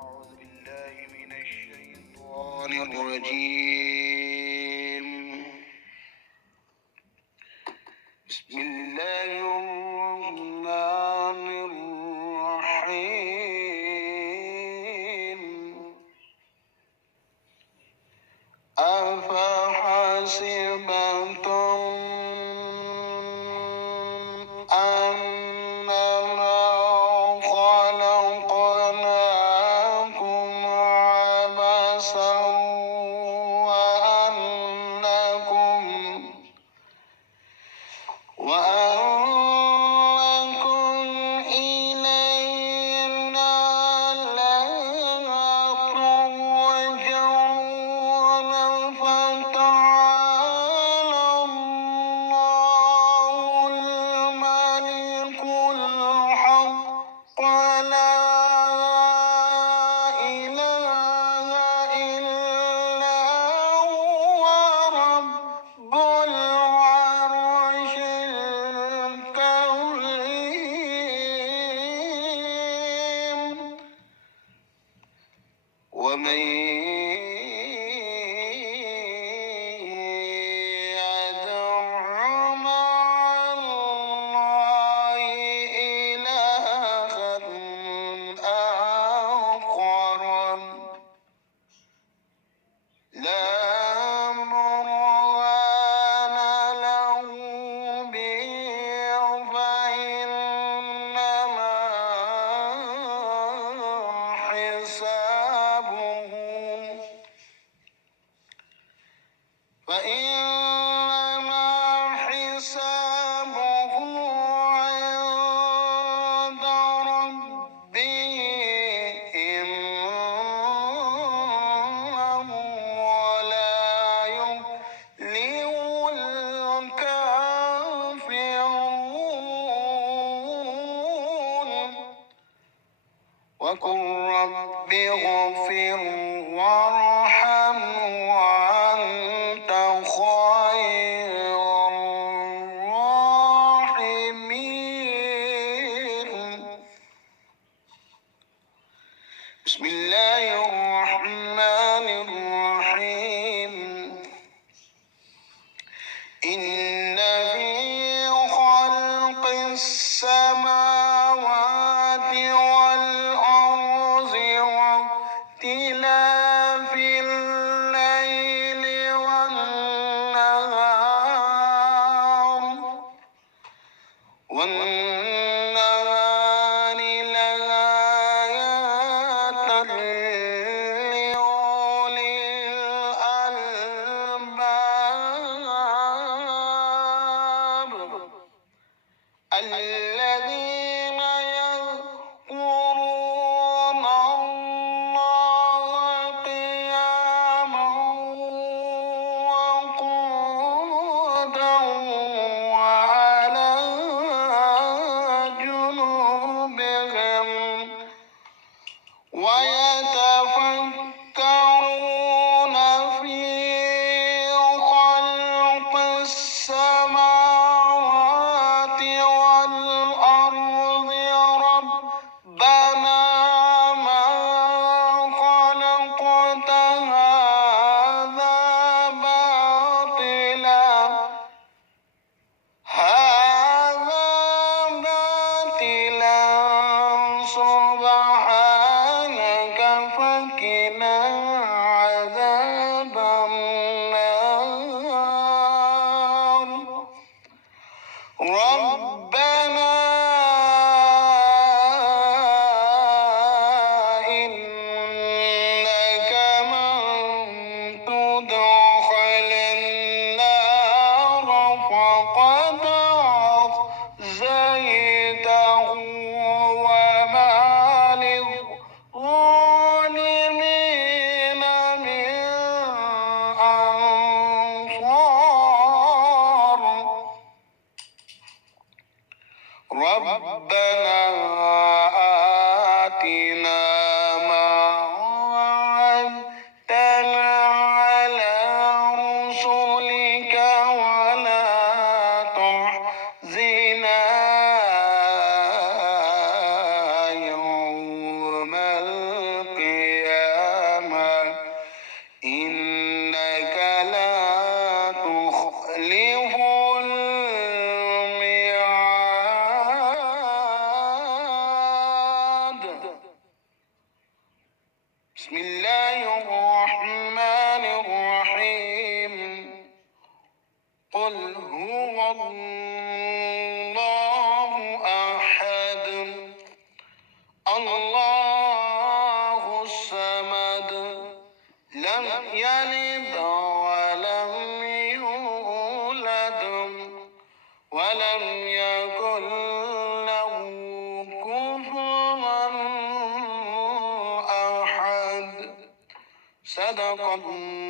أعوذ بالله من الشيطان الرجيم. بسم الله الرحمن الرحيم. أفحسبتم أنما خلقناكم عبثا وأنكم إلينا لا ترجعون. فتعالى الله الملك الحق، لا إله إلا هو رب العرش الكريم. ومن يدع مع الله إلها آخر لا برهان له به فإنما حسابه عند ربه، إنه لا يفلح الكافرون. وقل رب اغفر وارحم وأنت خير الراحمين. بسم الله الرحمن الرحيم. إن في خلق السماوات والأرض واختلاف الليل والنهار لآيات لأولي الألباب، الذين يذكرون الله قياما وقعودا وعلى جنوبهم ويتفكرون في خلق السماوات والأرض ربنا ما خلقت هذا باطلا سبحانك فقنا عذاب النار. ربنا إنك من تدخل النار فقد أخزيته وما ولم يكن له كفوا أحد. صدق الله.